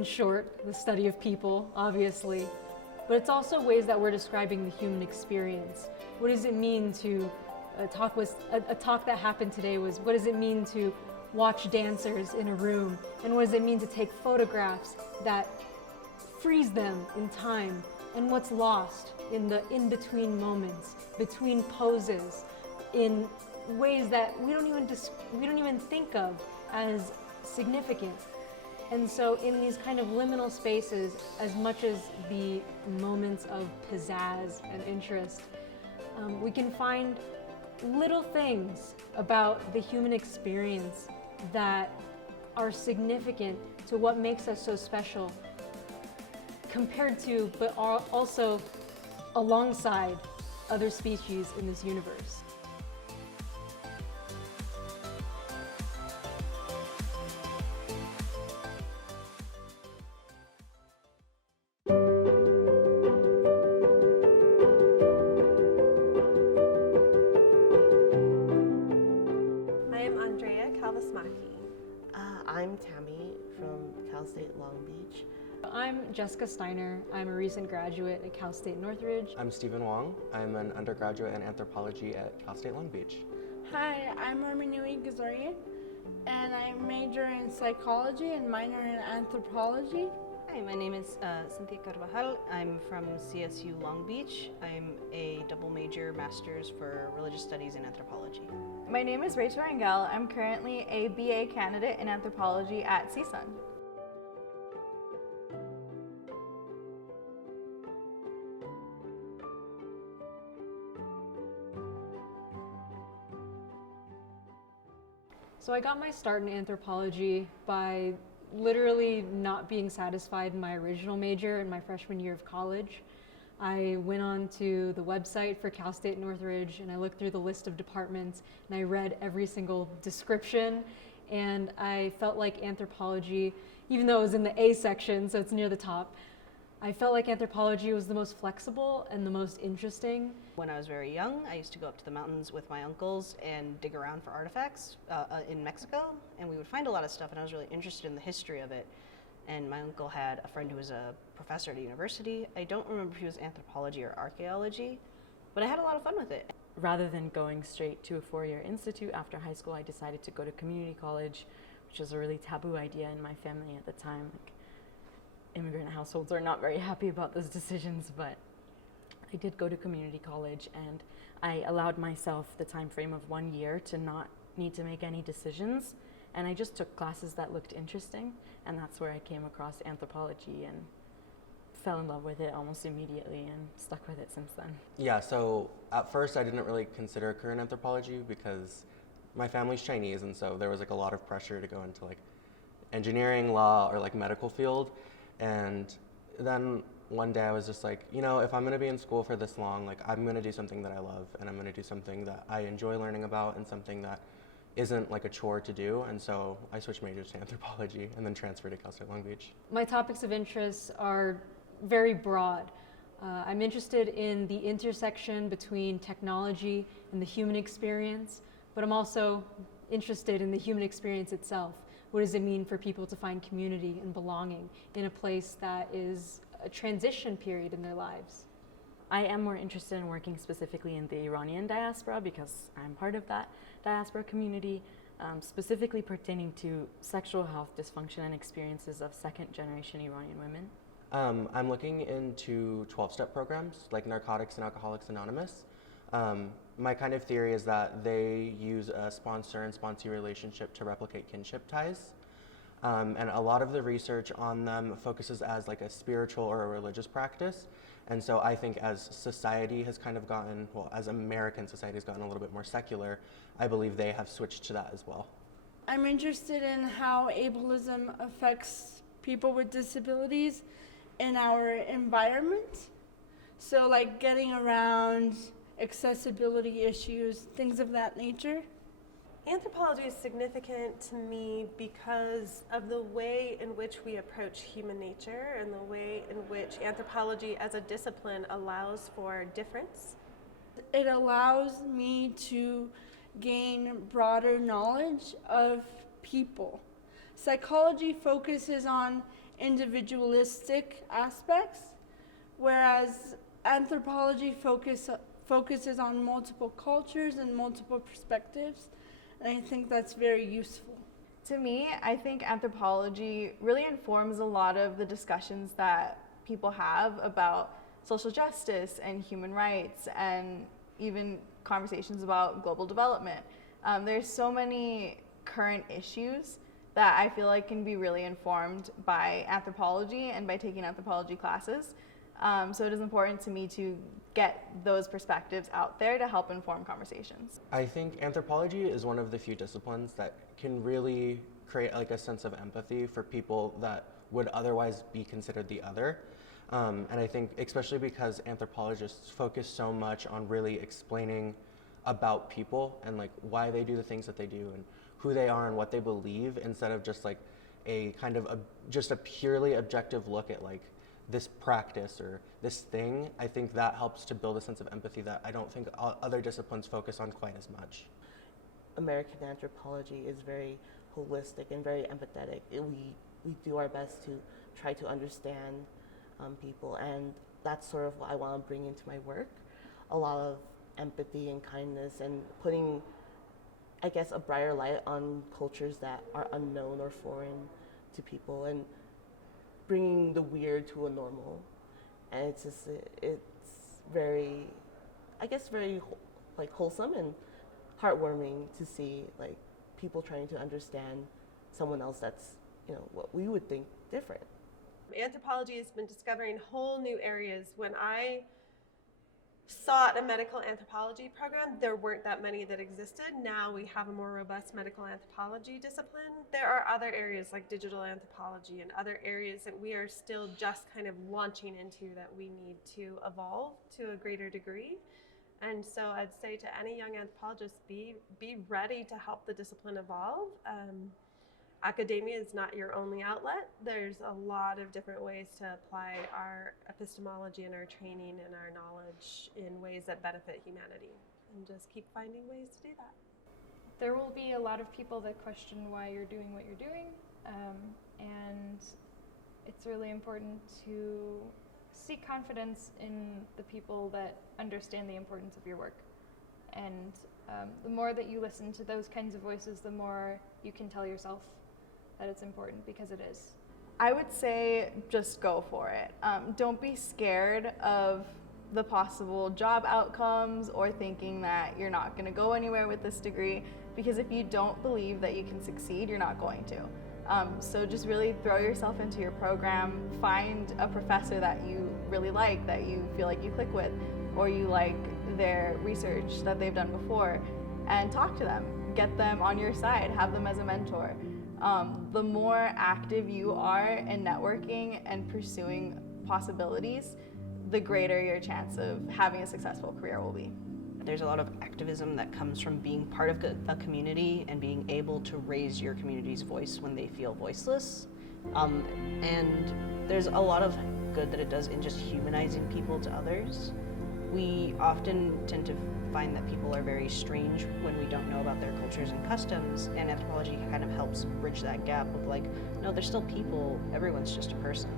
in short, the study of people, obviously, but it's also ways that we're describing the human experience. What does it mean to a talk that happened today was, what does it mean to watch dancers in a room, and what does it mean to take photographs that freeze them in time, and what's lost in the in-between moments, between poses, in ways that we don't even think of as significant. And so in these kind of liminal spaces, as much as the moments of pizzazz and interest, we can find little things about the human experience that are significant to what makes us so special, compared to, but also alongside other species in this universe. I'm Tammy from Cal State Long Beach. I'm Jessica Steiner. I'm a recent graduate at Cal State Northridge. I'm Stephen Wong. I'm an undergraduate in anthropology at Cal State Long Beach. Hi, I'm Arminui Gazorian, and I major in psychology and minor in anthropology. Hi, my name is Cynthia Carvajal. I'm from CSU Long Beach. I'm a double major master's for religious studies and anthropology. My name is Rachel Rangel. I'm currently a BA candidate in anthropology at CSUN. So I got my start in anthropology by literally not being satisfied in my original major in my freshman year of college. I went on to the website for Cal State Northridge and I looked through the list of departments and I read every single description, and I felt like anthropology, even though it was in the A section, so it's near the top, I felt like anthropology was the most flexible and the most interesting. When I was very young, I used to go up to the mountains with my uncles and dig around for artifacts in Mexico, and we would find a lot of stuff, and I was really interested in the history of it. And my uncle had a friend who was a professor at a university. I don't remember if he was anthropology or archaeology, but I had a lot of fun with it. Rather than going straight to a four-year institute after high school, I decided to go to community college, which was a really taboo idea in my family at the time. Like, immigrant households are not very happy about those decisions, but I did go to community college, and I allowed myself the time frame of 1 year to not need to make any decisions, and I just took classes that looked interesting, and that's where I came across anthropology and fell in love with it almost immediately and stuck with it since then. Yeah, so at first I didn't really consider a career in anthropology because my family's Chinese, and so there was like a lot of pressure to go into like engineering, law, or like medical field. And then one day I was just like, you know, if I'm gonna be in school for this long, like I'm gonna do something that I love, and I'm gonna do something that I enjoy learning about and something that isn't like a chore to do. And so I switched majors to anthropology and then transferred to Cal State Long Beach. My topics of interest are very broad. I'm interested in the intersection between technology and the human experience, but I'm also interested in the human experience itself. What does it mean for people to find community and belonging in a place that is a transition period in their lives? I am more interested in working specifically in the Iranian diaspora because I'm part of that diaspora community, specifically pertaining to sexual health dysfunction and experiences of second-generation Iranian women. I'm looking into 12-step programs like Narcotics and Alcoholics Anonymous. My kind of theory is that they use a sponsor and sponsee relationship to replicate kinship ties. And a lot of the research on them focuses as like a spiritual or a religious practice. And so I think as society has kind of gotten, well, as American society has gotten a little bit more secular, I believe they have switched to that as well. I'm interested in how ableism affects people with disabilities in our environment. So like getting around accessibility issues, things of that nature. Anthropology is significant to me because of the way in which we approach human nature and the way in which anthropology as a discipline allows for difference. It allows me to gain broader knowledge of people. Psychology focuses on individualistic aspects, whereas anthropology focuses on multiple cultures and multiple perspectives, and I think that's very useful. To me, I think anthropology really informs a lot of the discussions that people have about social justice and human rights, and even conversations about global development. There's so many current issues that I feel like can be really informed by anthropology and by taking anthropology classes. So it is important to me to get those perspectives out there to help inform conversations. I think anthropology is one of the few disciplines that can really create like a sense of empathy for people that would otherwise be considered the other. And I think especially because anthropologists focus so much on really explaining about people and like why they do the things that they do and who they are and what they believe, instead of just like a kind of just a purely objective look at like this practice or this thing. I think that helps to build a sense of empathy that I don't think other disciplines focus on quite as much. American anthropology is very holistic and very empathetic. We do our best to try to understand people, and that's sort of what I want to bring into my work. A lot of empathy and kindness, and putting, I guess, a brighter light on cultures that are unknown or foreign to people, and bringing the weird to a normal. And it's just, it's very, I guess, very like wholesome and heartwarming to see like people trying to understand someone else that's, you know, what we would think different. Anthropology has been discovering whole new areas. When I sought a medical anthropology program, there weren't that many that existed. Now we have a more robust medical anthropology discipline. There are other areas like digital anthropology and other areas that we are still just kind of launching into that we need to evolve to a greater degree. And so I'd say to any young anthropologist, be ready to help the discipline evolve. Academia is not your only outlet. There's a lot of different ways to apply our epistemology and our training and our knowledge in ways that benefit humanity, and just keep finding ways to do that. There will be a lot of people that question why you're doing what you're doing, and it's really important to seek confidence in the people that understand the importance of your work. And the more that you listen to those kinds of voices, the more you can tell yourself that it's important, because it is. I would say just go for it. Don't be scared of the possible job outcomes or thinking that you're not going to go anywhere with this degree, because if you don't believe that you can succeed, you're not going to. So just really throw yourself into your program, find a professor that you really like, that you feel like you click with, or you like their research that they've done before, and talk to them. Get them on your side, have them as a mentor. The more active you are in networking and pursuing possibilities, the greater your chance of having a successful career will be. There's a lot of activism that comes from being part of a community and being able to raise your community's voice when they feel voiceless. And there's a lot of good that it does in just humanizing people to others. We often tend to find that people are very strange when we don't know about their cultures and customs, and anthropology kind of helps bridge that gap of like, no, they're still people, everyone's just a person.